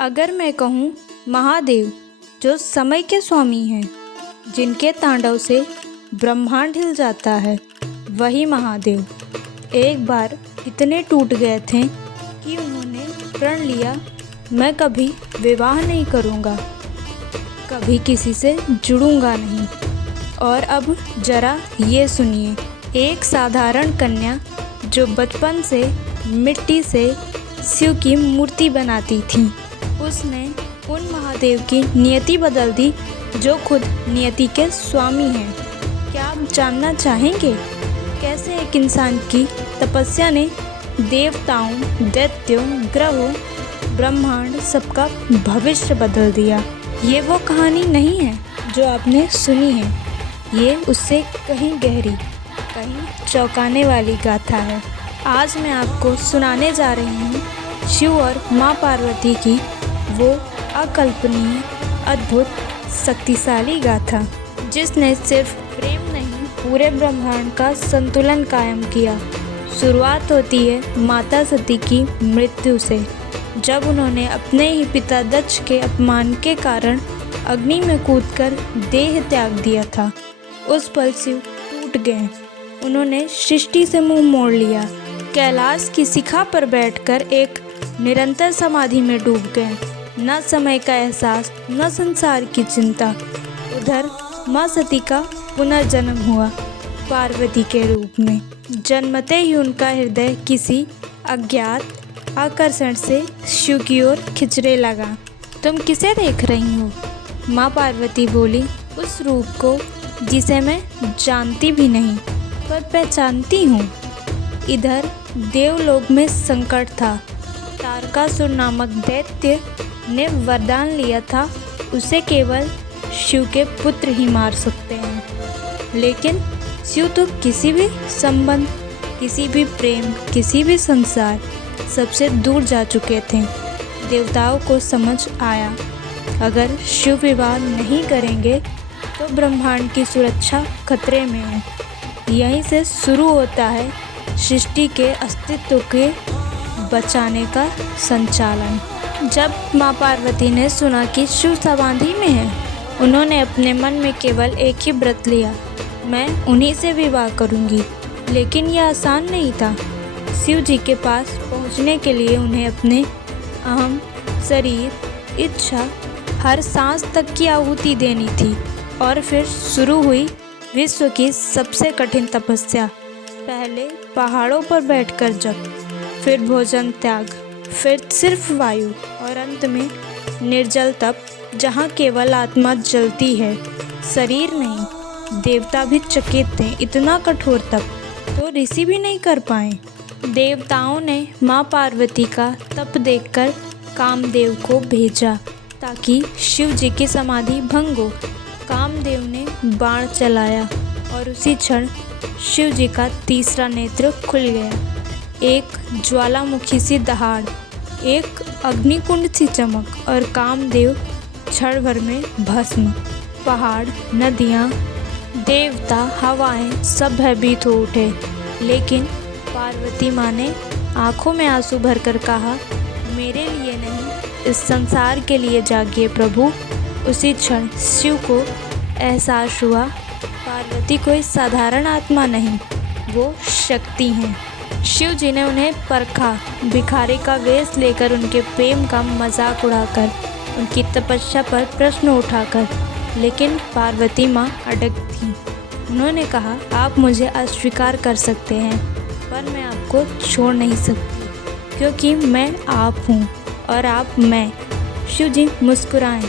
अगर मैं कहूँ महादेव, जो समय के स्वामी हैं, जिनके तांडव से ब्रह्मांड हिल जाता है, वही महादेव एक बार इतने टूट गए थे कि उन्होंने प्रण लिया, मैं कभी विवाह नहीं करूँगा, कभी किसी से जुड़ूंगा नहीं। और अब जरा ये सुनिए, एक साधारण कन्या जो बचपन से मिट्टी से शिव की मूर्ति बनाती थी, उसने उन महादेव की नियति बदल दी जो खुद नियति के स्वामी हैं। क्या आप जानना चाहेंगे कैसे एक इंसान की तपस्या ने देवताओं, दैत्यों, ग्रहों, ब्रह्मांड सबका भविष्य बदल दिया? ये वो कहानी नहीं है जो आपने सुनी है, ये उससे कहीं गहरी, कहीं चौंकाने वाली गाथा है। आज मैं आपको सुनाने जा रही हूँ शिव और माँ पार्वती की वो अकल्पनीय, अद्भुत, शक्तिशाली गाथा, जिसने सिर्फ प्रेम नहीं, पूरे ब्रह्मांड का संतुलन कायम किया। शुरुआत होती है माता सती की मृत्यु से, जब उन्होंने अपने ही पिता दक्ष के अपमान के कारण अग्नि में कूदकर देह त्याग दिया था। उस पल शिव टूट गए, उन्होंने सृष्टि से मुंह मोड़ लिया, कैलाश की शिखा पर बैठकर एक निरंतर समाधि में डूब गए। न समय का एहसास, न संसार की चिंता। उधर माँ सती का पुनर्जन्म हुआ पार्वती के रूप में। जन्मते ही उनका हृदय किसी अज्ञात आकर्षण से शिव की ओर खिंचने लगा। तुम किसे देख रही हो? माँ पार्वती बोली, उस रूप को जिसे मैं जानती भी नहीं पर पहचानती हूँ। इधर देवलोक में संकट था। तारकासुर नामक दैत्य ने वरदान लिया था, उसे केवल शिव के पुत्र ही मार सकते हैं। लेकिन शिव तो किसी भी संबंध, किसी भी प्रेम, किसी भी संसार सबसे दूर जा चुके थे। देवताओं को समझ आया, अगर शिव विवाह नहीं करेंगे तो ब्रह्मांड की सुरक्षा खतरे में है। यहीं से शुरू होता है सृष्टि के अस्तित्व के बचाने का संचालन। जब माँ पार्वती ने सुना कि शिव समाधि में है, उन्होंने अपने मन में केवल एक ही व्रत लिया, मैं उन्हीं से विवाह करूंगी। लेकिन यह आसान नहीं था। शिव जी के पास पहुंचने के लिए उन्हें अपने अहम, शरीर, इच्छा, हर सांस तक की आहुति देनी थी। और फिर शुरू हुई विश्व की सबसे कठिन तपस्या। पहले पहाड़ों पर बैठकर जप, फिर भोजन त्याग, फिर सिर्फ वायु, और अंत में निर्जल तप, जहाँ केवल आत्मा जलती है, शरीर नहीं। देवता भी चकित थे, इतना कठोर तप तो ऋषि भी नहीं कर पाए। देवताओं ने माँ पार्वती का तप देखकर कामदेव को भेजा ताकि शिव जी की समाधि भंग हो। कामदेव ने बाण चलाया और उसी क्षण शिव जी का तीसरा नेत्र खुल गया। एक ज्वालामुखी सी दहाड़, एक अग्निकुंड सी चमक, और कामदेव क्षण भर में भस्म। पहाड़, नदियाँ, देवता, हवाएं सब भयभीत हो उठे। लेकिन पार्वती माँ ने आंखों में आंसू भरकर कहा, मेरे लिए नहीं, इस संसार के लिए जागिए प्रभु। उसी क्षण शिव को एहसास हुआ, पार्वती कोई साधारण आत्मा नहीं, वो शक्ति हैं। शिव जी ने उन्हें परखा, भिखारी का वेश लेकर, उनके प्रेम का मजाक उड़ाकर, उनकी तपस्या पर प्रश्न उठाकर। लेकिन पार्वती माँ अड़ग थी। उन्होंने कहा, आप मुझे अस्वीकार कर सकते हैं, पर मैं आपको छोड़ नहीं सकती, क्योंकि मैं आप हूँ और आप मैं। शिव जी मुस्कुराए,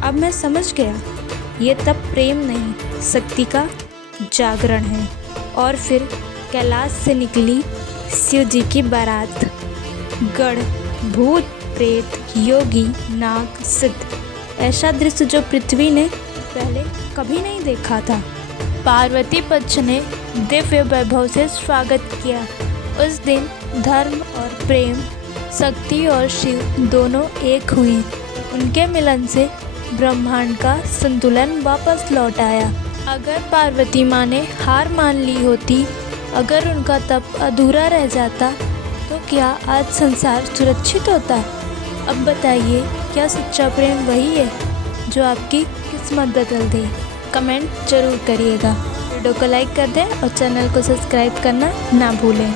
अब मैं समझ गया, ये तब प्रेम नहीं, शक्ति का जागरण है। और फिर कैलाश से निकली शिव जी की बारात। गढ़, भूत, प्रेत, योगी, नाग, सिद्ध, ऐसा दृश्य जो पृथ्वी ने पहले कभी नहीं देखा था। पार्वती पक्ष ने दिव्य वैभव से स्वागत किया। उस दिन धर्म और प्रेम, शक्ति और शिव दोनों एक हुए। उनके मिलन से ब्रह्मांड का संतुलन वापस लौट आया। अगर पार्वती माँ ने हार मान ली होती, अगर उनका तप अधूरा रह जाता, तो क्या आज संसार सुरक्षित होता? अब बताइए, क्या सच्चा प्रेम वही है जो आपकी किस्मत बदल दे? कमेंट जरूर करिएगा। वीडियो को लाइक कर दें और चैनल को सब्सक्राइब करना ना भूलें।